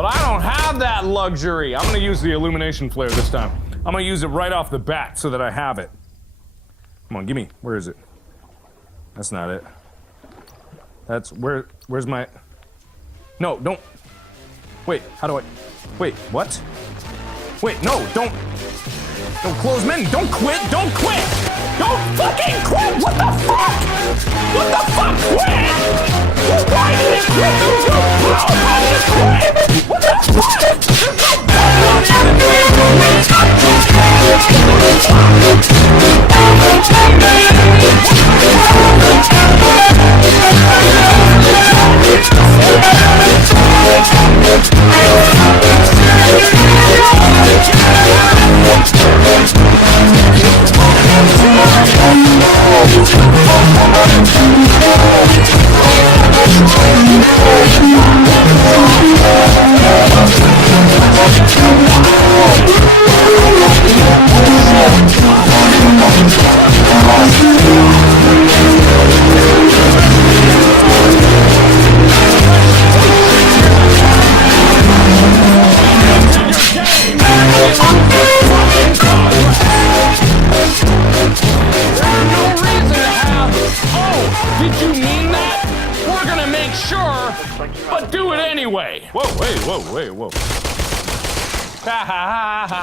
But I don't have that luxury. I'm gonna use the illumination flare this time. I'm gonna use it right off the bat so that I have it. Come on, gimme. Where is it? That's not it. That's where's my... No, don't... Wait, how do I... Wait, what? Wait, no, don't close men. Don't quit. Don't quit. Don't fucking quit. What the fuck? What the fuck? Quit. Why did it quit? How did it quit? What the fuck? There's no button on it. Did you mean that? We're gonna make sure, but do it anyway. Whoa, wait, whoa, wait, whoa. Ha ha ha ha.